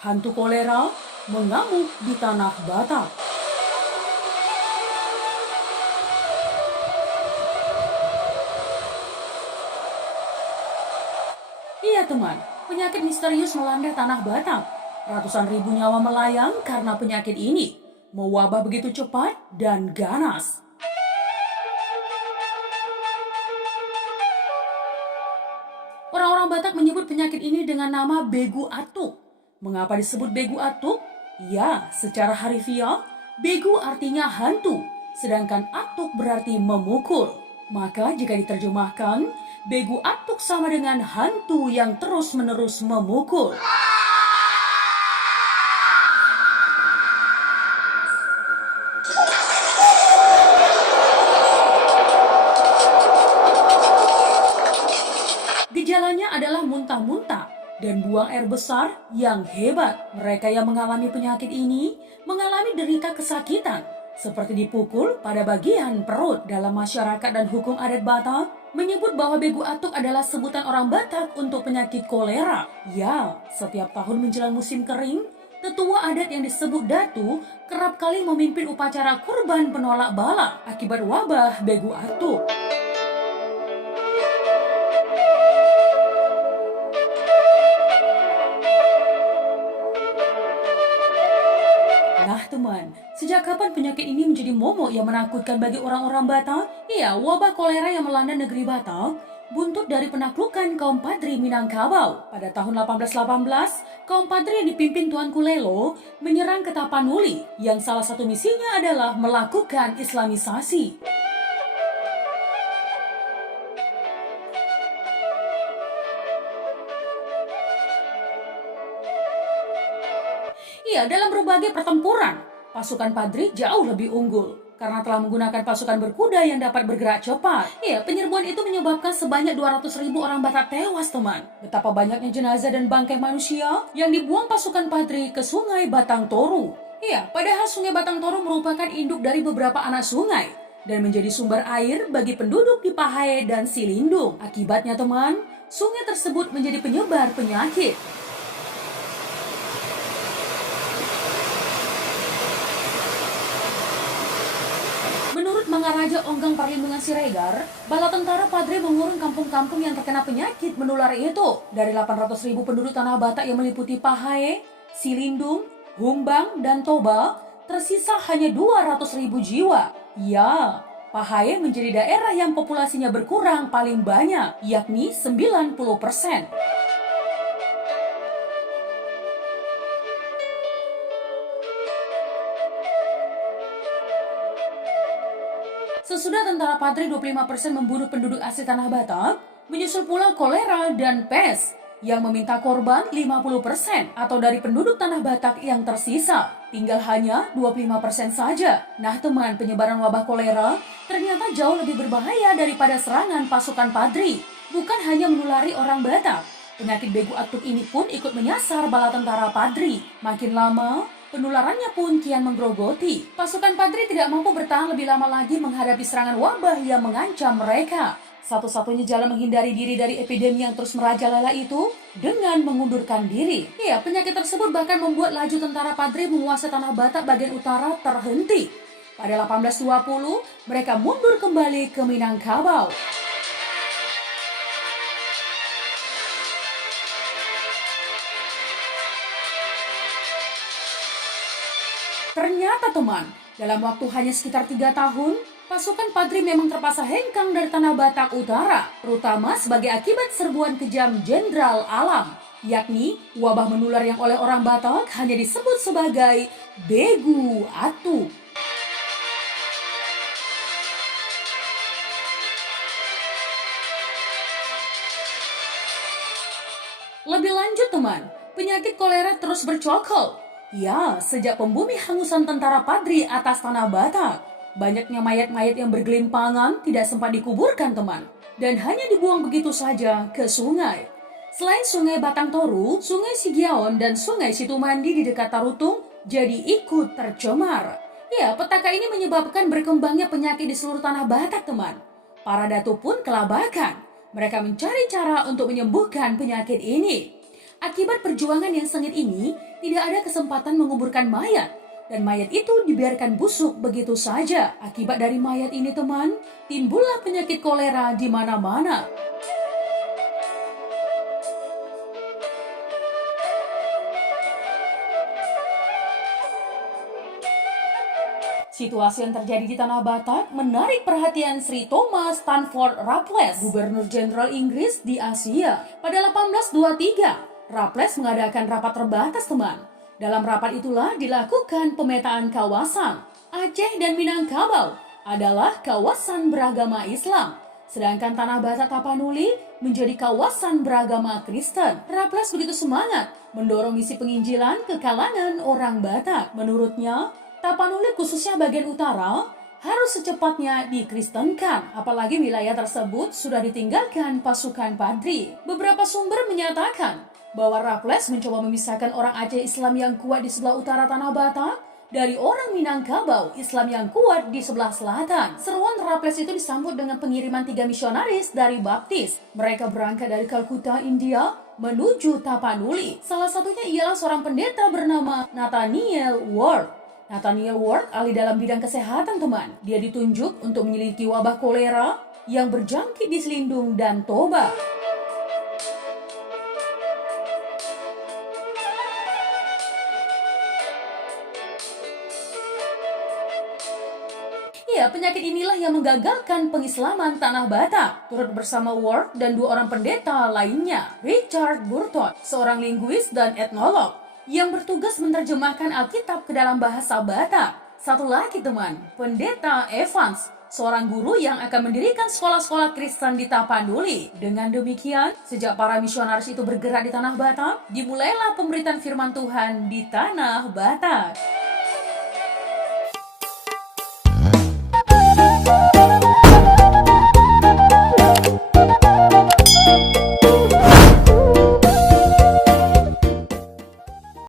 Hantu kolera mengamuk di tanah Batak. Iya teman, penyakit misterius melanda tanah Batak. Ratusan ribu nyawa melayang karena penyakit ini. Mewabah begitu cepat dan ganas. Orang-orang Batak menyebut penyakit ini dengan nama Begu Atuk. Mengapa disebut Begu Atuk? Ya, secara harfiah, Begu artinya hantu, sedangkan Atuk berarti memukul. Maka jika diterjemahkan, Begu Atuk sama dengan hantu yang terus-menerus memukul. Gejalanya adalah muntah-muntah dan buang air besar yang hebat. Mereka yang mengalami penyakit ini mengalami derita kesakitan, seperti dipukul pada bagian perut. Dalam masyarakat dan hukum adat Batak, menyebut bahwa Begu Atuk adalah sebutan orang Batak untuk penyakit kolera. Ya, setiap tahun menjelang musim kering, tetua adat yang disebut Datu kerap kali memimpin upacara kurban penolak bala akibat wabah Begu Atuk. Nah teman, sejak kapan penyakit ini menjadi momok yang menakutkan bagi orang-orang Batak? Iya, wabah kolera yang melanda negeri Batak buntut dari penaklukan kaum Padri Minangkabau. Pada tahun 1818, kaum Padri yang dipimpin Tuanku Lelo menyerang ke Tapanuli, yang salah satu misinya adalah melakukan Islamisasi. Iya, dalam berbagai pertempuran, pasukan Padri jauh lebih unggul karena telah menggunakan pasukan berkuda yang dapat bergerak cepat. Iya, penyerbuan itu menyebabkan sebanyak 200.000 orang Batak tewas, teman. Betapa banyaknya jenazah dan bangkai manusia yang dibuang pasukan Padri ke Sungai Batang Toru. Iya, padahal Sungai Batang Toru merupakan induk dari beberapa anak sungai dan menjadi sumber air bagi penduduk di Pahae dan Silindung. Akibatnya, teman, sungai tersebut menjadi penyebar penyakit. Menurut Mangaraja Onggang Perlindungan Siregar, bala tentara Padri mengurung kampung-kampung yang terkena penyakit menular itu. Dari 800.000 penduduk tanah Batak yang meliputi Pahae, Silindung, Humbang, dan Toba, tersisa hanya 200.000 jiwa. Ya, Pahae menjadi daerah yang populasinya berkurang paling banyak, yakni 90%. Sesudah tentara Padri 25% membunuh penduduk asli tanah Batak, menyusul pula kolera dan pes yang meminta korban 50% atau dari penduduk tanah Batak yang tersisa. Tinggal hanya 25% saja. Nah teman, penyebaran wabah kolera ternyata jauh lebih berbahaya daripada serangan pasukan Padri. Bukan hanya menulari orang Batak, penyakit Begu Atuk ini pun ikut menyasar bala tentara Padri. Makin lama, penularannya pun kian menggerogoti. Pasukan Padri tidak mampu bertahan lebih lama lagi menghadapi serangan wabah yang mengancam mereka. Satu-satunya jalan menghindari diri dari epidemi yang terus merajalela itu dengan mengundurkan diri. Ya, penyakit tersebut bahkan membuat laju tentara Padri menguasai tanah Batak bagian utara terhenti. Pada 1820, mereka mundur kembali ke Minangkabau. Ternyata teman, dalam waktu hanya sekitar 3 tahun, pasukan Padri memang terpaksa hengkang dari tanah Batak Utara, terutama sebagai akibat serbuan kejam Jenderal Alam, yakni wabah menular yang oleh orang Batak hanya disebut sebagai Begu Atuk. Lebih lanjut teman, penyakit kolera terus bercokol. Ya, sejak pembumi hangusan tentara Padri atas tanah Batak, banyaknya mayat-mayat yang bergelimpangan tidak sempat dikuburkan teman, dan hanya dibuang begitu saja ke sungai. Selain Sungai Batang Toru, Sungai Sigiaon dan Sungai Situmandi di dekat Tarutung jadi ikut tercemar. Ya, petaka ini menyebabkan berkembangnya penyakit di seluruh tanah Batak teman. Para datu pun kelabakan. Mereka mencari cara untuk menyembuhkan penyakit ini. Akibat perjuangan yang sengit ini, tidak ada kesempatan menguburkan mayat. Dan mayat itu dibiarkan busuk begitu saja. Akibat dari mayat ini teman, timbullah penyakit kolera di mana-mana. Situasi yang terjadi di Tanah Batak menarik perhatian Sri Thomas Stamford Raffles, Gubernur Jenderal Inggris di Asia. Pada 1823, Raffles mengadakan rapat terbatas teman. Dalam rapat itulah dilakukan pemetaan kawasan. Aceh dan Minangkabau adalah kawasan beragama Islam, sedangkan Tanah Batak Tapanuli menjadi kawasan beragama Kristen. Raffles begitu semangat mendorong misi penginjilan ke kalangan orang Batak. Menurutnya, Tapanuli khususnya bagian utara harus secepatnya dikristenkan, apalagi wilayah tersebut sudah ditinggalkan pasukan Padri. Beberapa sumber menyatakan bahwa Raffles mencoba memisahkan orang Aceh Islam yang kuat di sebelah utara Tanah Batak dari orang Minangkabau Islam yang kuat di sebelah selatan. Seruan Raffles itu disambut dengan pengiriman 3 misionaris dari Baptis. Mereka berangkat dari Kalkuta, India, menuju Tapanuli. Salah satunya ialah seorang pendeta bernama Nathaniel Ward. Nathaniel Ward ahli dalam bidang kesehatan teman. Dia ditunjuk untuk menyelidiki wabah kolera yang berjangkit di Selindung dan Toba. Ya, penyakit inilah yang menggagalkan pengislaman Tanah Batak. Turut bersama Ward dan 2 orang pendeta lainnya, Richard Burton, seorang linguis dan etnolog yang bertugas menerjemahkan Alkitab ke dalam bahasa Batak. Satu lagi teman, Pendeta Evans, seorang guru yang akan mendirikan sekolah-sekolah Kristen di Tapanuli. Dengan demikian, sejak para misionaris itu bergerak di Tanah Batak, dimulailah pemberitaan firman Tuhan di Tanah Batak.